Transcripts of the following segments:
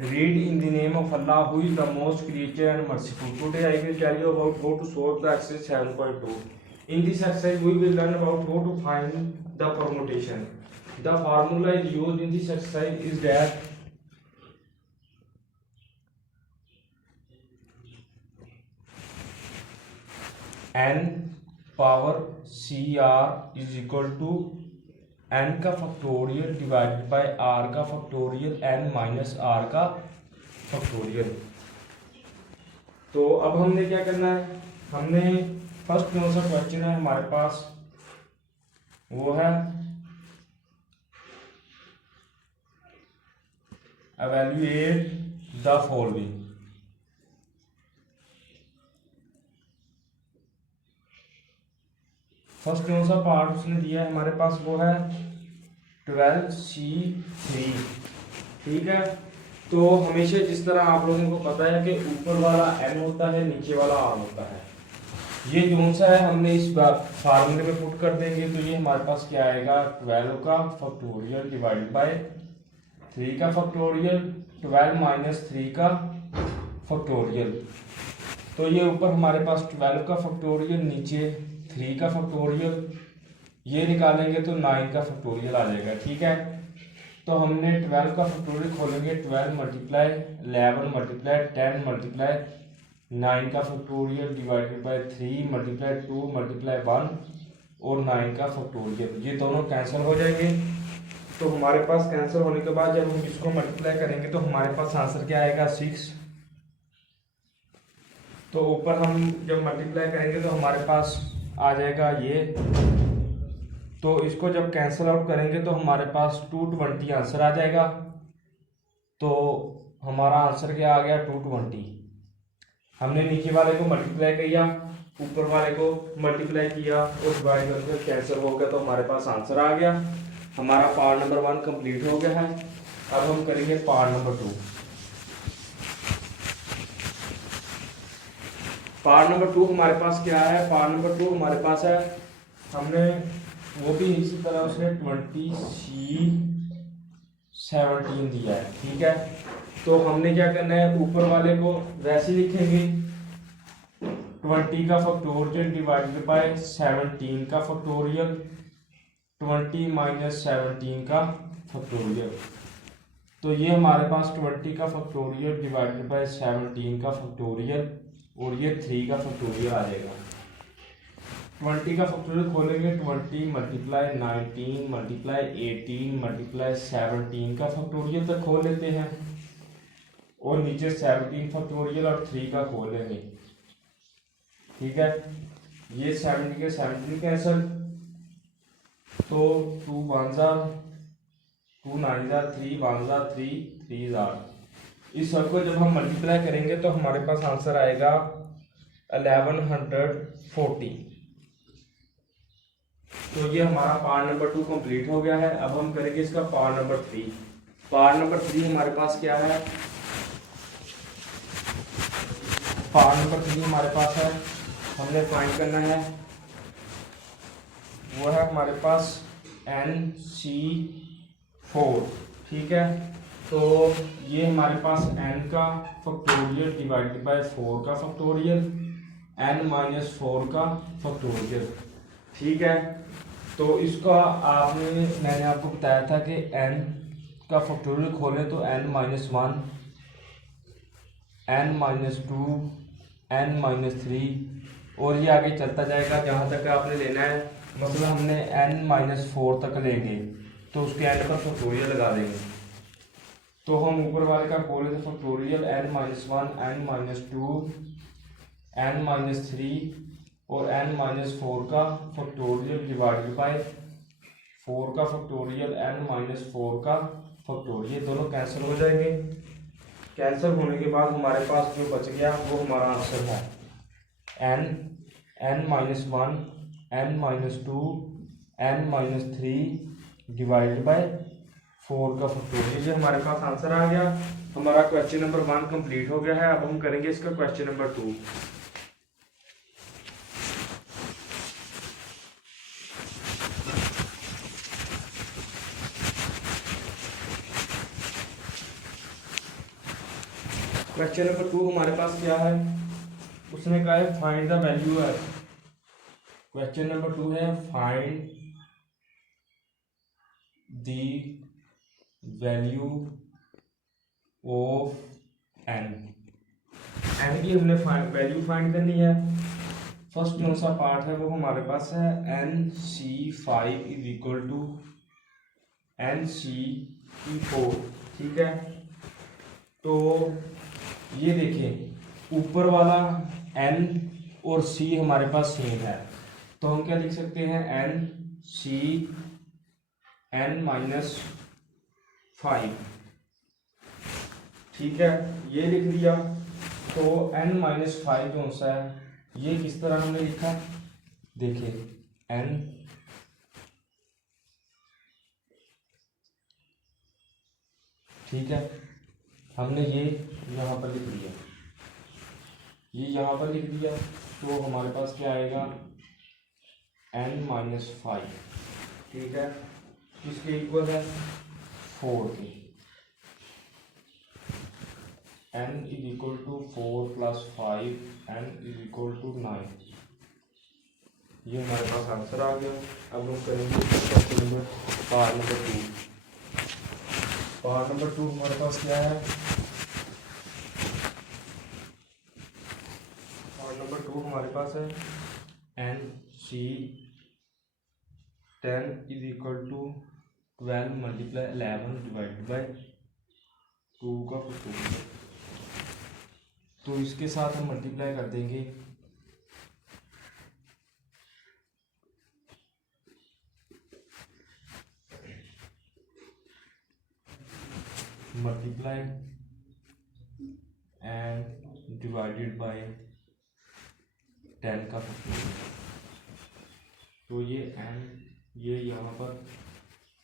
Read in the name of Allah, who is the most creator and merciful. Today I will tell you about how to solve the exercise 7.2. In this exercise we will learn about how to find the permutation. The formula is used in this exercise is that n power cr is equal to n का factorial divided by r का factorial n minus r का factorial. तो अब हमने क्या करना है, हमने फर्स्ट कौन सा क्वेश्चन है हमारे पास, वो है evaluate the following। फर्स्ट कौन सा पार्ट उसने दिया है हमारे पास, वो है 12C3। ठीक है, तो हमेशा जिस तरह आप लोगों को पता है कि ऊपर वाला n होता है, नीचे वाला r होता है। ये कौन सा है हमने इस फार्मूले में पुट कर देंगे, तो ये हमारे पास क्या आएगा, 12 का फैक्टोरियल डिवाइडेड बाय 3 का फैक्टोरियल, 12 माइनस 3 का फैक्टोरियल। तो ये ऊपर हमारे पास 12 का फैक्टोरियल, नीचे 3 का फैक्टोरियल, ये निकालेंगे तो 9 का फैक्टोरियल आ जाएगा। ठीक है, तो हमने 12 का फैक्टोरियल खोलेंगे, 12 मल्टीप्लाई 11 मल्टीप्लाई 10 मल्टीप्लाई 9 का factorial divided by 3 multiply 2 multiply 1 और 9 का फैक्टोरियल। ये दोनों कैंसिल हो जाएंगे। तो हमारे पास कैंसिल होने के बाद जब हम इसको मल्टीप्लाई करेंगे तो हमारे पास आंसर क्या आएगा, 6। तो ऊपर हम जब मल्टीप्लाई करेंगे तो हमारे पास आ जाएगा ये। तो इसको जब कैंसिल आउट करेंगे तो हमारे पास 220 आंसर आ जाएगा। तो हमारा आंसर क्या आ गया, 220। हमने नीचे वाले को मल्टीप्लाई किया, ऊपर वाले को मल्टीप्लाई किया और डिवाइड करके कैंसिल हो गया, तो हमारे पास आंसर आ गया। हमारा पार्ट नंबर 1 कंप्लीट हो गया है। अब हम करेंगे पार्ट नंबर 2। पार्ट नंबर 2 हमारे पास क्या है, पार्ट नंबर 2 हमारे पास है, हमने वो भी इसी तरह उसने 20C17 दिया है। ठीक है, तो हमने क्या करना है, ऊपर वाले को वैसे लिखेंगे 20 का फैक्टोरियल डिवाइडेड बाय 17 का फैक्टोरियल, 20 माइनस 17 का फैक्टोरियल। तो ये हमारे पास 20 का फैक्टोरियल डिवाइडेड बाय 17 का फैक्टोरियल और ये 3 का फैक्टोरियल आ जाएगा। 20 का फैक्टोरियल खोलेंगे, 20 मल्टीप्लाई 19 मल्टीप्लाई 18 मल्टीप्लाई 17 का फैक्टोरियल तक खोल लेते हैं और नीचे 17 फैक्टोरियल और 3 का खोल लेंगे। ठीक है, ये 17 के 17 कैंसल, तो 2 1 2 9 3 1 3 3 इस सब को जब हम मल्टीप्लाई करेंगे तो हमारे पास आंसर आएगा 1140। तो ये हमारा पार्ट नंबर 2 कंप्लीट हो गया है। अब हम करेंगे इसका पार्ट नंबर 3। पार्ट नंबर 3 हमारे पास क्या है, पार्ट नंबर 3 हमारे पास है, हमने फाइंड करना है, वो है हमारे पास NC4। ठीक है, तो ये हमारे पास n का फैक्टोरियल डिवाइडेड बाय 4 का फैक्टोरियल, n माइनस 4 का फैक्टोरियल। ठीक है, तो इसका मैंने आपको बताया था कि n का फैक्टोरियल खोलें तो n minus 1, n minus 2, n minus 3 और ये आगे चलता जाएगा जहाँ तक आपने लेना है। मतलब हमने n माइनस 4 तक लेंगे तो उसके n पर फैक्टोरियल लगा देंगे। तो हम ऊपर वाले का खोले तो factorial n minus 1, n minus 2, n minus 3 और n माइनस 4 का फैक्टोरियल डिवाइडेड बाय 4 का फैक्टोरियल, n माइनस 4 का फैक्टोरियल, दोनों कैंसिल हो जाएंगे। कैंसिल होने के बाद हमारे पास जो बच गया वो हमारा आंसर है n minus 1, n minus 2, n minus 3 divided by 4 का फैक्टोरियल। ये हमारे पास आंसर आ गया। हमारा क्वेश्चन नंबर 1 कंप्लीट हो गया है। अब हम करेंगे इसका क्वेश्चन नंबर 2। क्वेश्चन नंबर 2 हमारे पास क्या है, उसने कहा है फाइंड द वैल्यू है। क्वेश्चन नंबर 2 है find the value of N. N की हमने वैल्यू फाइंड करनी है। फर्स्ट कौन सा पार्ट है वो हमारे पास है NC5 is equal to NC4। ठीक है, तो ये देखें ऊपर वाला N और C हमारे पास सेम है, तो हम क्या लिख सकते हैं NCN-5। ठीक है, ये लिख दिया। तो N-5 जो सा है ये किस तरह हमने लिखा, देखिए N ठीक है, हमने ये यहाँ पर लिख दिया, ये यहाँ पर लिख दिया, तो हमारे पास क्या आएगा N-5। ठीक है, किसके इक्वल है 4 के। N is equal to 4 + 5, N is equal to 9। ये हमारे पास आंसर आ गया। अब हम करेंगे पार्ट नंबर 2। पार्ट नंबर 2 हमारे पास क्या है, पार्ट नंबर 2 हमारे पास है NC10 is equal to 12 × 11 divided by 2 का फैक्टोरियल। तो इसके साथ हम मल्टीप्लाई कर देंगे, मल्टीप्लाई एंड डिवाइडेड बाय 10 का फैक्टोरियल। तो ये ये यहाँ पर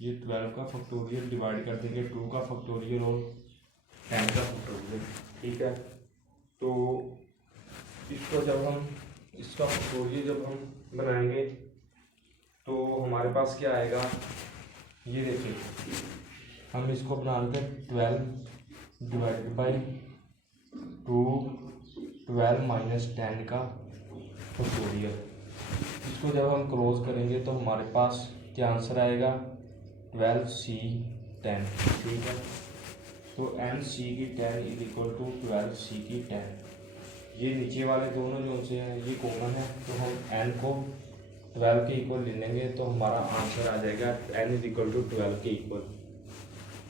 ये 12 का फैक्टोरियल डिवाइड कर देंगे 2 का फैक्टोरियल और 10 का फैक्टोरियल। ठीक है, तो इसको जब हम इसका फैक्टोरियल जब हम बनाएंगे तो हमारे पास क्या आएगा, ये देखिए हम इसको बना लेते हैं 12 डिवाइडेड बाई 2 12 - 10 का फैक्टोरियल। इसको जब हम क्लोज करेंगे तो हमारे पास क्या आंसर आएगा 12C10। ठीक है, तो NC की 10 इज इक्वल टू 12C की 10। ये नीचे वाले दोनों जो से हैं ये कॉमन है, तो हम N को 12 के इक्वल ले लेंगे तो हमारा आंसर आ जाएगा N इज इक्वल टू 12 के इक्वल।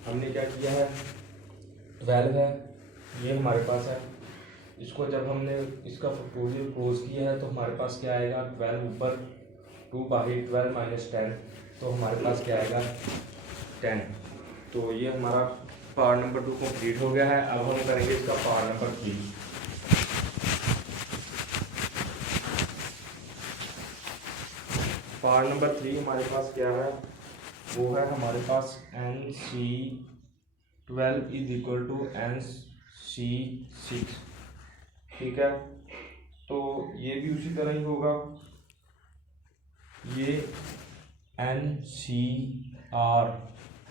हमने क्या किया है 12 है ये हमारे पास है, इसको जब हमने इसका फैक्टोरियल क्लोज किया है तो हमारे पास क्या आएगा 12 ऊपर 2 बाहर 12 - 10, तो हमारे पास क्या आएगा 10। तो ये हमारा पार्ट नंबर 2 कंप्लीट हो गया है। अब हम करेंगे इसका पार्ट नंबर 3। पार्ट नंबर 3 हमारे पास क्या है, वो है हमारे पास NC12 is equal to NC6। ठीक है, तो ये भी उसी तरह ही होगा, ये NCR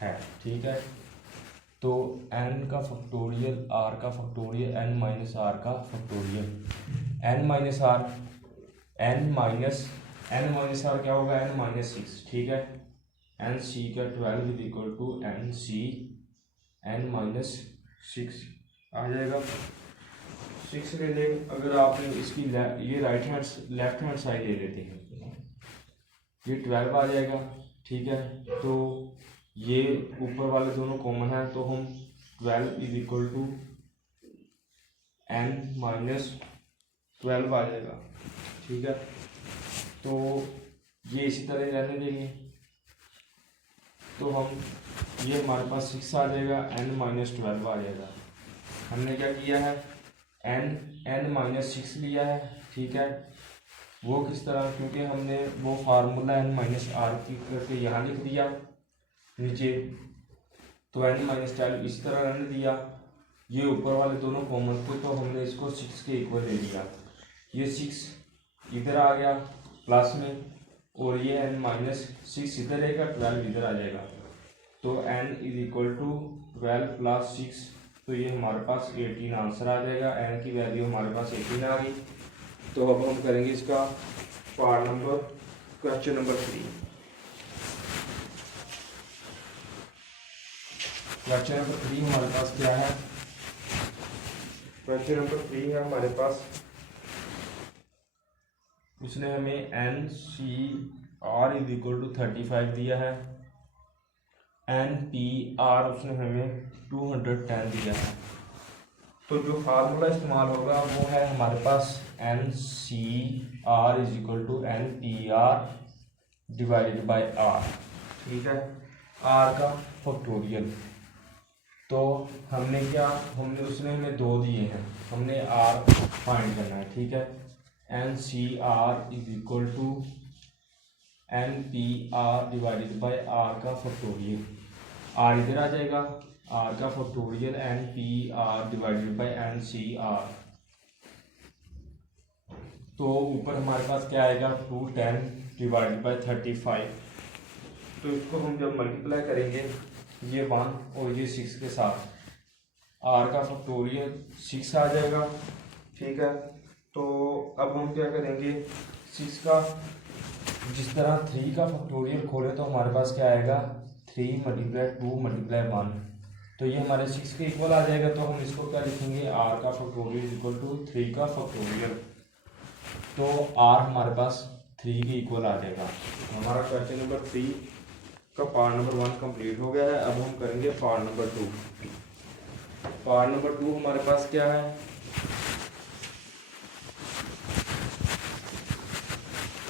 है। ठीक है, तो n का फैक्टोरियल r का फैक्टोरियल n - r का फैक्टोरियल n - r क्या होगा n - 6। ठीक है, NC का 12 is equal to NC n - 6 आ जाएगा। 6 ले लें, अगर आपने इसकी ये लेफ्ट हैंड साइड ले लेते हैं ये 12 आ जाएगा। ठीक है, तो ये ऊपर वाले दोनों कॉमन है, तो हम 12 इज इक्वल टू n - 12 आ जाएगा। ठीक है, तो ये इसी तरह रहने देंगे, तो हम ये हमारे पास 6 आ जाएगा, n - 12 आ जाएगा। हमने क्या किया है n - 6 लिया है। ठीक है, वो किस तरह, क्योंकि हमने वो फार्मूला n - r की करके यहाँ लिख दिया नीचे, तो n - 12 इस तरह रहने दिया। ये ऊपर वाले दोनों कॉमन थे तो हमने इसको 6 के इक्वल ले लिया। ये 6 इधर आ गया प्लस में, और ये n - 6 इधर रहेगा, 12 इधर आ जाएगा। तो n इज इक्वल टू 12 + 6, तो तो ये हमारे पास 18 आंसर आ जाएगा। एन की वैल्यू हमारे पास 18 आ गई। तो अब हम करेंगे इसका part number question number 3। Question number 3 हमारे पास क्या है? क्वेश्चन नंबर 3 है हमारे पास, उसने हमें N C R is equal to 35 दिया है, एन पी आर उसने हमें 210 दिया है। तो जो फार्मूला इस्तेमाल होगा वो है हमारे पास N C R is equal to N P R divided by R. ठीक है, आर का फैक्टोरियल। तो हमने उसने हमें 2 दिए हैं, हमने आर फाइंड करना है। ठीक है, N C R is equal to N P R divided by R का फैक्टोरियल। आर इधर आ जाएगा, आर का factorial N P R divided by N C R. तो ऊपर हमारे पास क्या आएगा? 210 डिवाइडेड बाय 35। तो इसको हम जब मल्टीप्लाई करेंगे ये 1 और ये 6 के साथ, आर का फैक्टोरियल 6 आ जाएगा। ठीक है, तो अब हम क्या करेंगे? 6 का जिस तरह 3 का फैक्टोरियल खोले तो हमारे पास क्या आएगा? 3 मल्टीप्लाई 2 मल्टीप्लाई 1। तो ये हमारे 6 के इक्वल आ जाएगा। तो हम इसको क्या लिखेंगे? आर का फैक्टोरियल इक्वल टू 3 का फैक्टोरियल। तो आर हमारे पास 3 के इक्वल आ जाएगा। हमारा क्वेश्चन नंबर 3 का पार्ट नंबर 1 कंप्लीट हो गया है। अब हम करेंगे पार्ट नंबर 2। पार्ट नंबर 2 हमारे पास क्या है?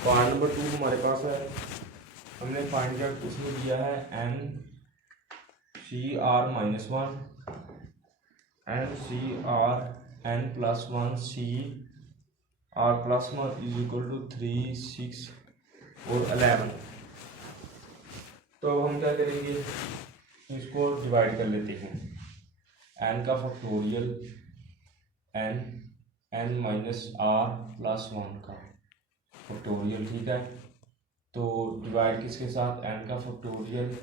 पार्ट नंबर 2 हमारे पास है, हमने फाइंड किया, उसमें दिया है N C R minus 1, N C R N plus 1 C R plus 1 is equal to 3, 6 और 11। तो हम क्या करेंगे? इसको डिवाइड कर लेते हैं। एन का factorial N minus R plus 1 का फैक्टोरियल। ठीक है, तो डिवाइड किसके साथ? एन का फैक्टोरियल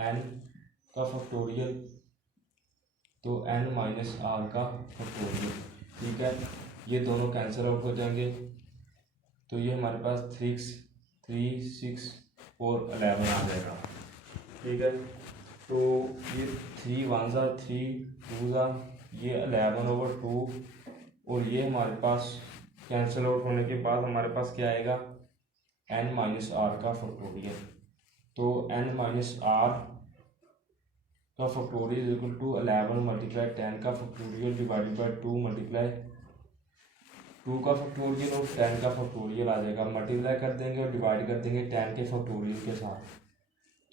एन का फैक्टोरियल, तो एन माइनस आर का फैक्टोरियल। ठीक है, ये दोनों कैंसिल आउट हो जाएंगे। तो ये हमारे पास 3, 6 और 11 आ जाएगा। ठीक है, तो ये 3 1 ज़ा 3 2 ज़ा, ये 11/2 और ये हमारे पास कैंसिल आउट होने के बाद हमारे पास क्या आएगा? एन माइनस आर का फैक्टोरियल। तो एन माइनस आर का फैक्टोरियल इक्वल टू 11 मल्टीप्लाई 10 का फैक्टोरियल डिवाइडेड बाय 2 मल्टीप्लाई 2 का फैक्टोरियल और 10 का फैक्टोरियल आ जाएगा। मल्टीप्लाई कर देंगे और डिवाइड कर देंगे 10 के फैक्टोरियल के साथ।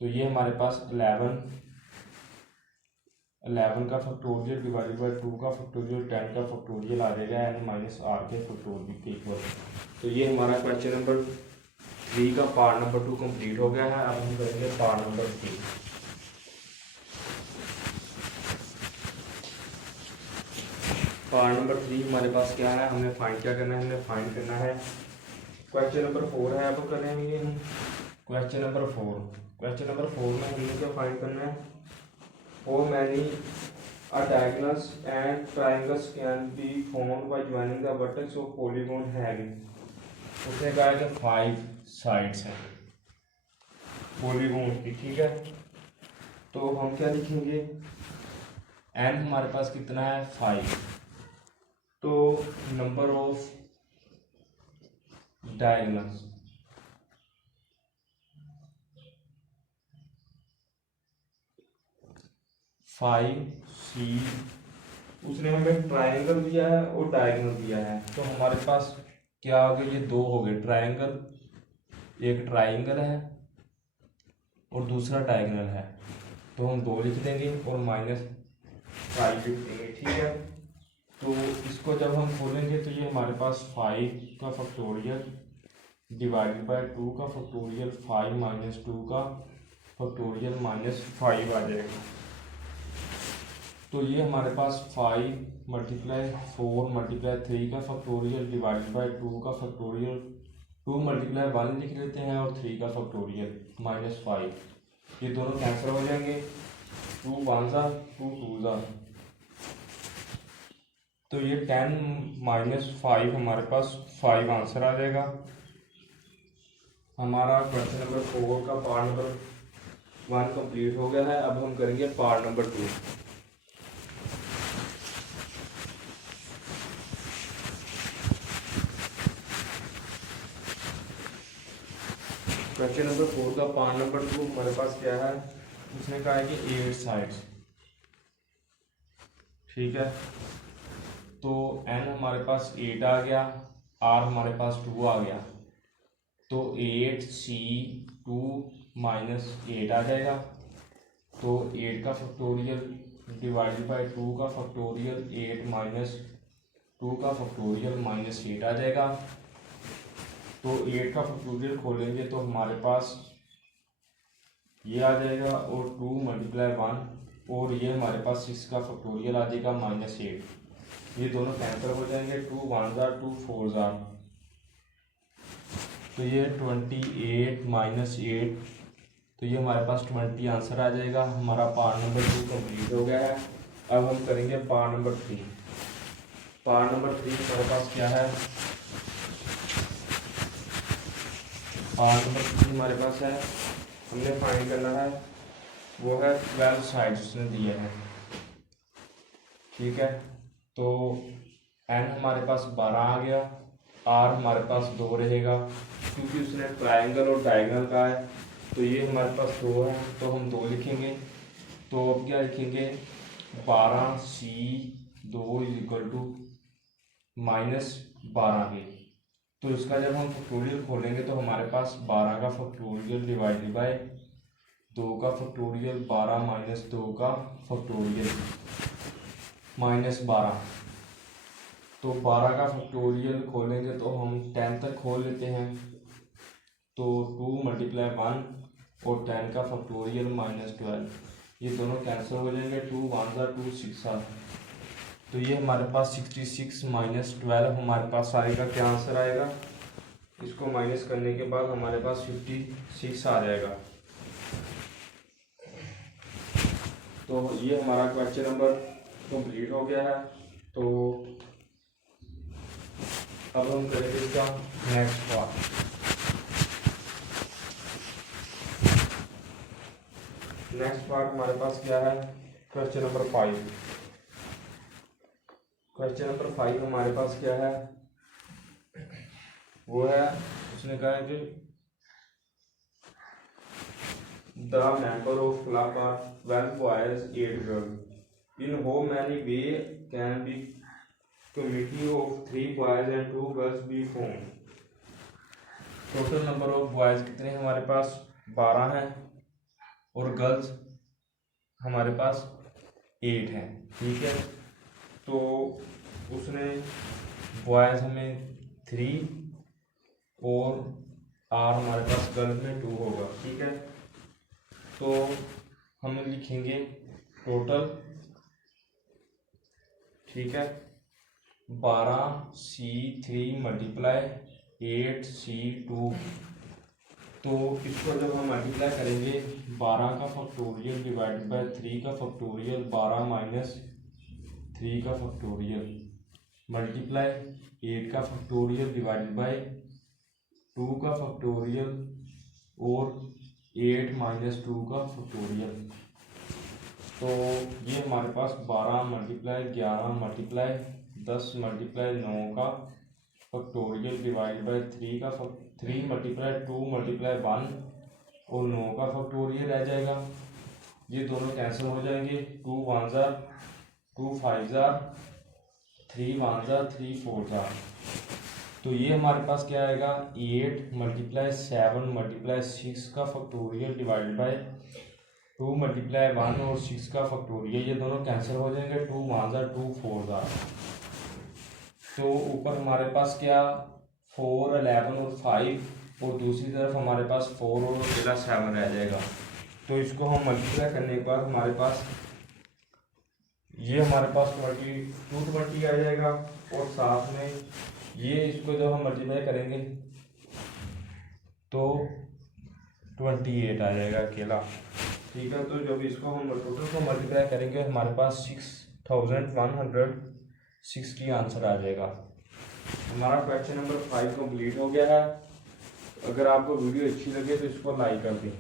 तो ये हमारे पास 11 का फैक्टोरियल डिवाइडेड बाय 2 का फैक्टोरियल 10 का फैक्टोरियल आ जाएगा एन माइनस आर के फैक्टोरियल के इक्वल। तो ये हमारा क्वेश्चन नंबर 3 का पार्ट नंबर 2 कंप्लीट हो गया है। अब हम करेंगे पार्ट नंबर 3। पार्ट नंबर 3 हमारे पास क्या है? हमने फाइंड क्या करना है? हमने फाइंड करना है क्वेश्चन नंबर 4 है। अब करेंगे हम क्वेश्चन नंबर 4। क्वेश्चन नंबर 4 में हमने क्या फाइंड करना है? How many diagonals and triangles can be formed by joining the vertex of polygon having। उसने कहा कि 5 साइड्स हैं पॉलीगॉन की। ठीक है, तो हम क्या लिखेंगे? एन हमारे पास कितना है? 5। तो नंबर ऑफ डायगोनल्स सी, उसने हमें ट्रायंगल दिया है और डायगोनल दिया है। तो हमारे पास क्या हो गया? ये 2 हो गए ट्रायंगल, एक ट्रायंगल है और दूसरा डायगोनल है। तो हम 2 लिख देंगे और -5 लिख देंगे। ठीक है, तो इसको जब हम खोलेंगे तो ये हमारे पास 5 का फैक्टोरियल डिवाइडेड बाय 2 का फैक्टोरियल 5 - 2 का फैक्टोरियल -5 आ जाएगा। तो ये हमारे पास 5 × 4 × 3 का फैक्टोरियल डिवाइडेड बाय 2 का फैक्टोरियल 2 × 1 लिख लेते हैं और 3 का फैक्टोरियल -5। ये दोनों कैंसिल हो जाएंगे। 2 1 ज़ा 2 2 ज़ा तो ये 10 माइनस 5 हमारे पास 5 आंसर आ जाएगा। हमारा क्वेश्चन नंबर 4 का पार्ट नंबर 1 कंप्लीट हो गया है। अब हम करेंगे पार्ट नंबर 2। क्वेश्चन नंबर 4 का पार्ट नंबर 2 हमारे पास क्या है, उसने कहा है कि 8 साइड्स, ठीक है। तो n हमारे पास 8 आ गया, r हमारे पास 2 आ गया, तो 8c2 माइनस 8 आ जाएगा। तो 8 का फैक्टोरियल डिवाइडेड बाय 2 का फैक्टोरियल 8 माइनस 2 का फैक्टोरियल माइनस 8 आ जाएगा। तो 8 का फैक्टोरियल खोलेंगे तो हमारे पास ये आ जाएगा और 2 मल्टीप्लाई 1 और ये हमारे पास 6 का फैक्टोरियल आ जाएगा माइनस 8। ये दोनों कैंसिल हो जाएंगे, 2 1 जार 2 4 जार, तो ये 28 माइनस 8, तो ये हमारे पास 20 आंसर आ जाएगा। हमारा पार्ट नंबर 2 कंप्लीट हो गया है। अब हम करेंगे पार्ट नंबर 3। पार्ट नंबर 3 हमारे पास क्या है, पार्ट नंबर 3 हमारे पास है, हमने फाइंड करना है, वो है 12 साइड्स उसने दिए हैं, ठीक है। तो n हमारे पास 12 आ गया, r हमारे पास 2 रहेगा, क्योंकि उसने ट्रायंगल और डायगोनल कहा है, तो ये हमारे पास 2 है, तो हम 2 लिखेंगे। तो अब क्या लिखेंगे, 12c2 is equal to minus 12 है। तो इसका जब हम फैक्टोरियल खोलेंगे तो हमारे पास 12 का फैक्टोरियल डिवाइडेड बाय 2 का फैक्टोरियल 12 माइनस 2 का फैक्टोरियल माइनस 12। तो 12 का फैक्टोरियल खोलेंगे तो हम 10 तक खोल लेते हैं, तो 2 मल्टीप्लाई 1 और 10 का फैक्टोरियल माइनस 12, ये दोनों कैंसिल हो जाएंगे, 2 1 जार 2 6 जार, तो ये हमारे पास 66 माइनस 12 हमारे पास आएगा। क्या आंसर आएगा, इसको माइनस करने के बाद हमारे पास 56 आ जाएगा। तो ये हमारा क्वेश्चन नंबर कंप्लीट हो गया है। तो अब हम करेंगे इसका नेक्स्ट पार्ट। नेक्स्ट पार्ट हमारे पास क्या है, क्वेश्चन नंबर 5। क्वेश्चन नंबर 5 हमारे पास क्या है, वो है, उसने कहा है कि the member of club are 12 boys 8 girls, in how many way can be committee of 3 boys and 2 girls be form. Total number of boys कितने हैं हमारे पास, 12 हैं, और गर्ल्स हमारे पास 8 हैं, ठीक है। तो उसने बॉयज हमें 3 और आर हमारे पास गर्ल्स में 2 होगा, ठीक है। तो हम लिखेंगे टोटल, ठीक है, 12c3 मल्टीप्लाई 8c2। तो इसको जब हम मल्टीप्लाई करेंगे, 12 का फैक्टोरियल डिवाइडेड बाय 3 का फैक्टोरियल 12 माइनस 3 का फैक्टोरियल मल्टीप्लाई 8 का फैक्टोरियल डिवाइडेड बाय 2 का फैक्टोरियल और 8 माइनस 2 का फैक्टोरियल। तो ये हमारे पास 12 मल्टीप्लाई 11 मल्टीप्लाई 10 मल्टीप्लाई 9 का factorial divided by 3 multiply 2 multiply 1 और 9 का फैक्टोरियल रह जाएगा। ये दोनों कैंसिल हो जाएंगे, 2 1 जार 2 5 जार 3 1 जार 3 4 जार। तो ये हमारे पास क्या आएगा, 8 मल्टीप्लाई 7 मल्टीप्लाई 6 का फैक्टोरियल डिवाइडेड बाय 2 मल्टीप्लाई 1 और 6 का फैक्टोरियल, ये दोनों कैंसिल हो जाएंगे, 2 1 जार 2 4 जार। तो ऊपर हमारे पास क्या 4 11 और 5 और दूसरी तरफ हमारे पास 4 और 7 रह जाएगा। तो इसको हम मल्टीप्लाई करने के बाद हमारे पास ये हमारे पास 20 आ जाएगा, और साथ में ये इसको जब हम मल्टीप्लाई करेंगे तो 28 आ जाएगा अकेला, ठीक है। तो जब इसको हम टोटल को मल्टीप्लाई करेंगे हमारे पास 6100 60 आंसर आ जाएगा। हमारा क्वेश्चन नंबर 5 कंप्लीट हो गया है। अगर आपको वीडियो अच्छी लगे तो इसको लाइक कर दें।